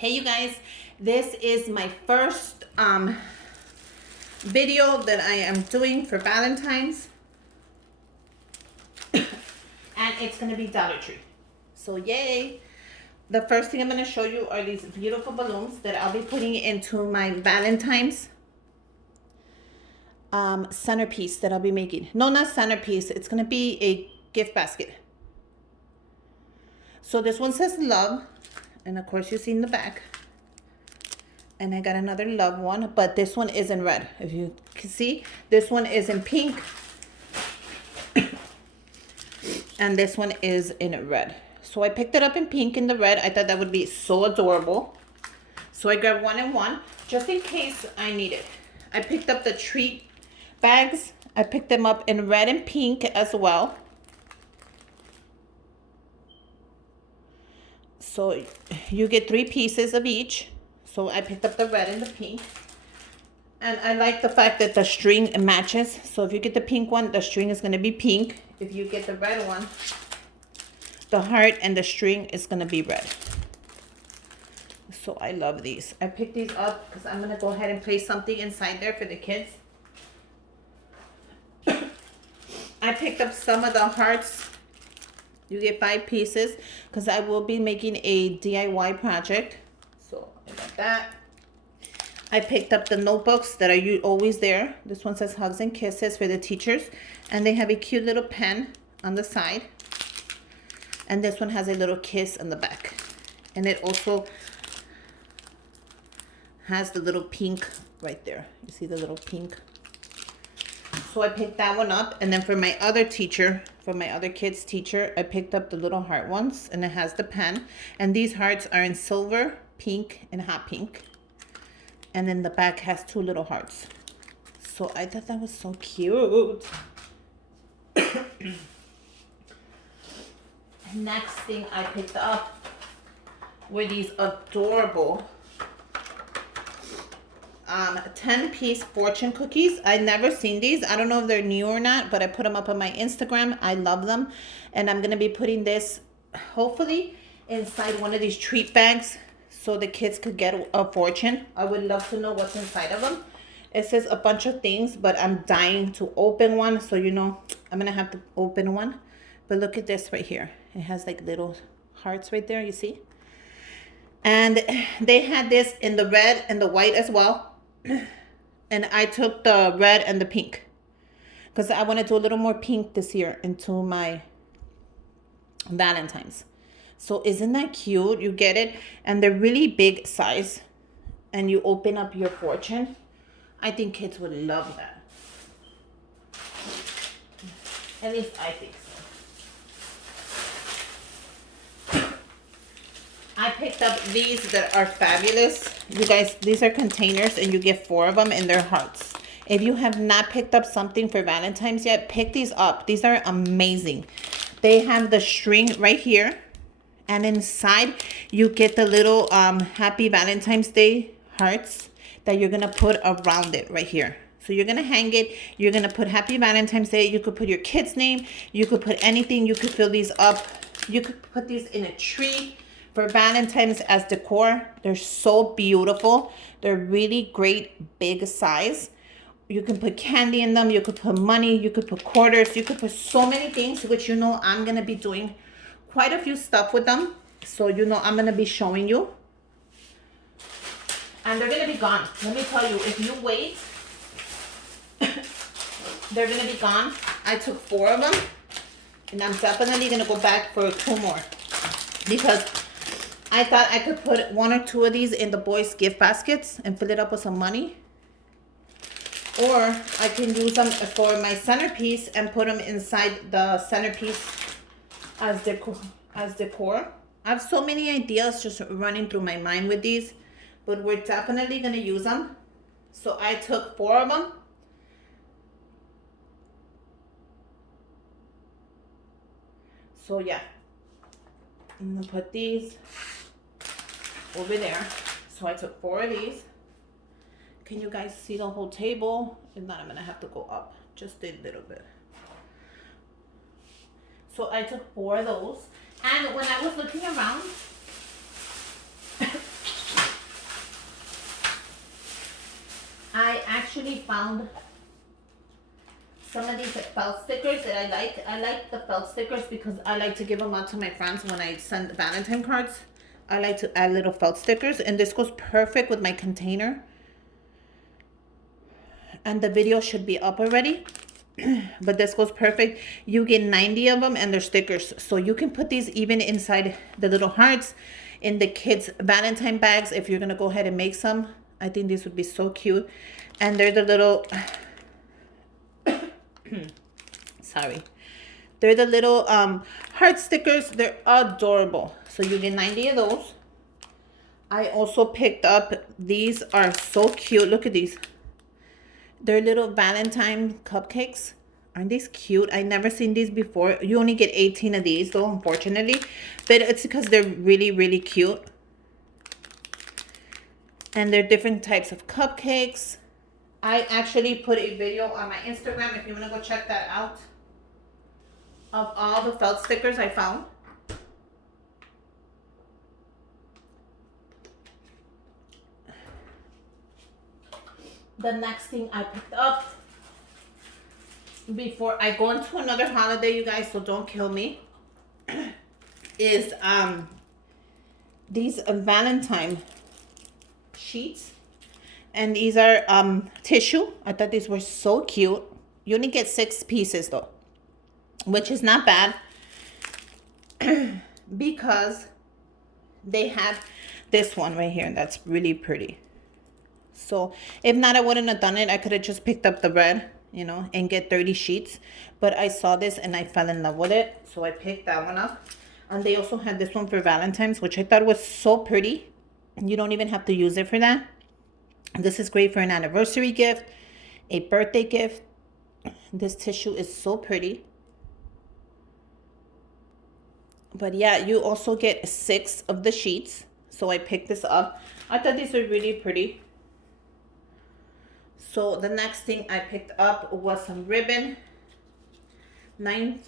Hey you guys, this is my first video that I am doing for Valentine's and it's gonna be Dollar Tree. So yay. The first thing I'm gonna show you are these beautiful balloons that I'll be putting into my Valentine's centerpiece that I'll be making. No, not centerpiece, it's gonna be a gift basket. So this one says love, and of course you see in the back. And I got another love one, but this one is in red. If you can see, this one is in pink. And this one is in red. So I picked it up in pink and the red. I thought that would be so adorable. So I grabbed one and one, just in case I need it. I picked up the treat bags. I picked them up in red and pink as well. So you get 3 pieces of each. So I picked up the red and the pink. And I like the fact that the string matches. So if you get the pink one, the string is going to be pink. If you get the red one, the heart and the string is going to be red. So I love these. I picked these up because I'm going to go ahead and place something inside there for the kids. I picked up some of the hearts. You get 5 pieces because I will be making a DIY project. So I got that. I picked up the notebooks that are always there. This one says hugs and kisses for the teachers. And they have a cute little pen on the side. And this one has a little kiss on the back. And it also has the little pink right there. You see the little pink? So I picked that one up. And then for my other teacher, for my other kid's teacher, I picked up the little heart ones. And it has the pen. And these hearts are in silver, pink, and hot pink. And then the back has 2 little hearts. So I thought that was so cute. Next thing I picked up were these adorable 10-piece fortune cookies. I never seen these. I don't know if they're new or not, but I put them up on my Instagram. I love them. And I'm going to be putting this, hopefully, inside one of these treat bags so the kids could get a fortune. I would love to know what's inside of them. It says a bunch of things, but I'm dying to open one. So, you know, I'm going to have to open one. But look at this right here. It has like little hearts right there, you see? And they had this in the red and the white as well. And I took the red and the pink because I want to do a little more pink this year into my Valentine's. So isn't that cute? You get it, and they're really big size, and you open up your fortune. I think kids would love that. At least I think so. I picked up these that are fabulous. You guys, these are containers, and you get 4 of them, and they're hearts. If you have not picked up something for Valentine's yet, pick these up. These are amazing. They have the string right here. And inside, you get the little Happy Valentine's Day hearts that you're going to put around it right here. So you're going to hang it. You're going to put Happy Valentine's Day. You could put your kid's name. You could put anything. You could fill these up. You could put these in a tree for Valentine's as decor. They're so beautiful. They're really great big size. You can put candy in them. You could put money. You could put quarters. You could put so many things, which you know I'm going to be doing quite a few stuff with them. So you know I'm going to be showing you. And they're going to be gone. Let me tell you, if you wait, they're going to be gone. I took 4 of them. And I'm definitely going to go back for 2 more. Because I thought I could put 1 or 2 of these in the boys' gift baskets and fill it up with some money. Or I can use them for my centerpiece and put them inside the centerpiece as decor. I have so many ideas just running through my mind with these, but we're definitely going to use them. So I took 4 of them. So yeah, I'm going to put these over there. So I took 4 of these. Can you guys see the whole table? If not, I'm going to have to go up just a little bit. So I took 4 of those. And when I was looking around, actually found some of these felt stickers that I like. I like the felt stickers because I like to give them out to my friends when I send Valentine cards. I like to add little felt stickers, and this goes perfect with my container. And the video should be up already. But this goes perfect. You get 90 of them, and they're stickers. So you can put these even inside the little hearts in the kids' Valentine bags if you're going to go ahead and make some. I think these would be so cute. And they're the little... Sorry. They're the little heart stickers. They're adorable. So you get 90 of those. I also picked up... These are so cute. Look at these. They're little Valentine cupcakes. Aren't these cute? I never seen these before. You only get 18 of these though, unfortunately. But it's because they're really, really cute. And they're different types of cupcakes. I actually put a video on my Instagram if you want to go check that out. Of all the felt stickers I found. The next thing I picked up before I go into another holiday, you guys, so don't kill me, is these Valentine sheets. And these are tissue. I thought these were so cute. You only get 6 pieces though, which is not bad because they have this one right here, and that's really pretty. So if not, I wouldn't have done it. I could have just picked up the red, you know, and get 30 sheets. But I saw this and I fell in love with it. So I picked that one up. And they also had this one for Valentine's, which I thought was so pretty. You don't even have to use it for that. And this is great for an anniversary gift, a birthday gift. This tissue is so pretty. But yeah, you also get 6 of the sheets. So I picked this up. I thought these were really pretty. So the next thing I picked up was some ribbon, 9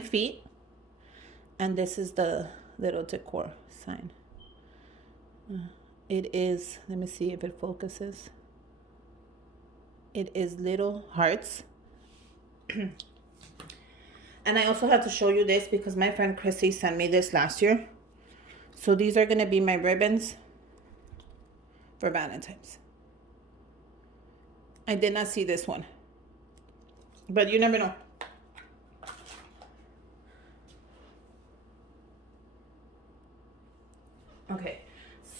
feet, and this is the little decor sign. It is, let me see if it focuses. It is little hearts. And I also have to show you this because my friend Chrissy sent me this last year. So these are going to be my ribbons for Valentine's. I did not see this one, but you never know. Okay,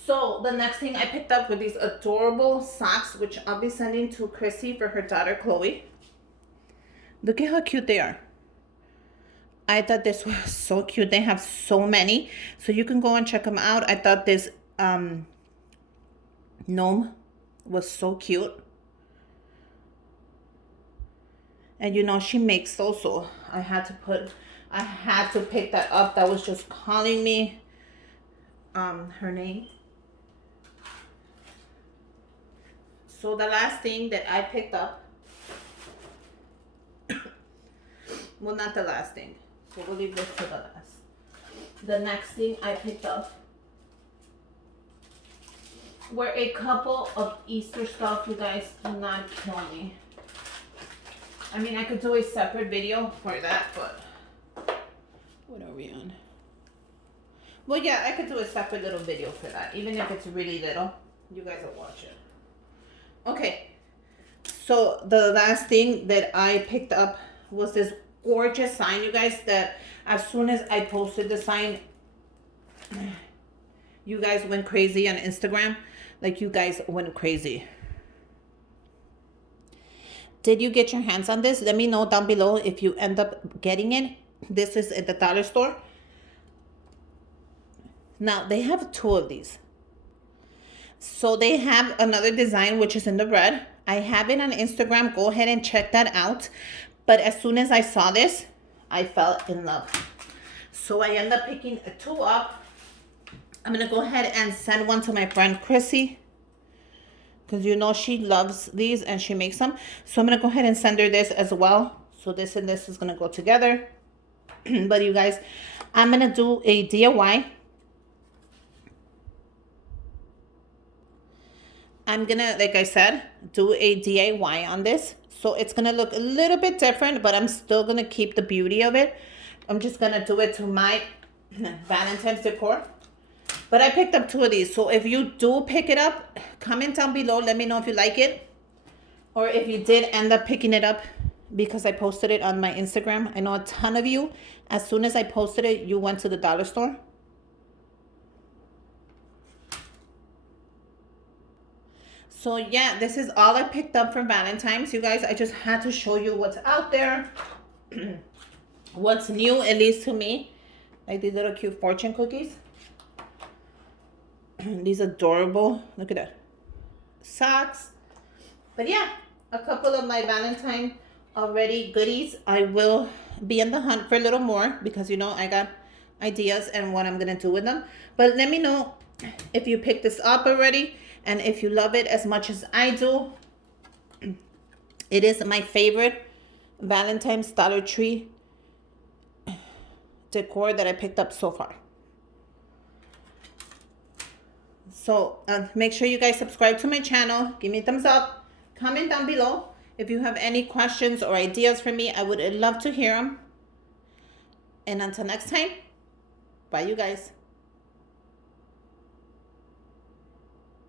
so the next thing I picked up were these adorable socks, which I'll be sending to Chrissy for her daughter Chloe. Look at how cute they are. I thought this was so cute. They have so many, so you can go and check them out. I thought this gnome was so cute. And you know, she makes those, so I had to pick that up. That was just calling me her name. So the last thing that I picked up, well, not the last thing, so we'll leave this to the last. The next thing I picked up were a couple of Easter stuff. You guys, do not kill me. I mean, I could do a separate video for that, but what are we on? Well, yeah, I could do a separate little video for that, even if it's really little. You guys will watch it. Okay, so the last thing that I picked up was this gorgeous sign, you guys, that as soon as I posted the sign, you guys went crazy on Instagram. Like, you guys went crazy. Did you get your hands on this? Let me know down below if you end up getting it. This is at the dollar store. Now, they have 2 of these. So they have another design, which is in the red. I have it on Instagram. Go ahead and check that out. But as soon as I saw this, I fell in love. So I ended up picking 2 up. I'm going to go ahead and send one to my friend Chrissy, because you know she loves these and she makes them. So I'm going to go ahead and send her this as well. So this and this is going to go together. But you guys, I'm going to do a DIY. I'm gonna, like I said, do a DIY on this. So it's gonna look a little bit different, but I'm still gonna keep the beauty of it. I'm just gonna do it to my Valentine's decor. But I picked up 2 of these. So if you do pick it up, comment down below. Let me know if you like it. Or if you did end up picking it up because I posted it on my Instagram. I know a ton of you, as soon as I posted it, you went to the dollar store. So yeah, this is all I picked up for Valentine's, you guys. I just had to show you what's out there. What's new, at least to me. Like these little cute fortune cookies. These adorable, look at that, socks. But yeah, a couple of my Valentine already goodies. I will be in the hunt for a little more because you know I got ideas and what I'm gonna do with them. But let me know if you picked this up already and if you love it as much as I do. It is my favorite Valentine's Dollar Tree decor that I picked up so far. So make sure you guys subscribe to my channel. Give me a thumbs up. Comment down below. If you have any questions or ideas for me, I would love to hear them. And until next time, bye you guys.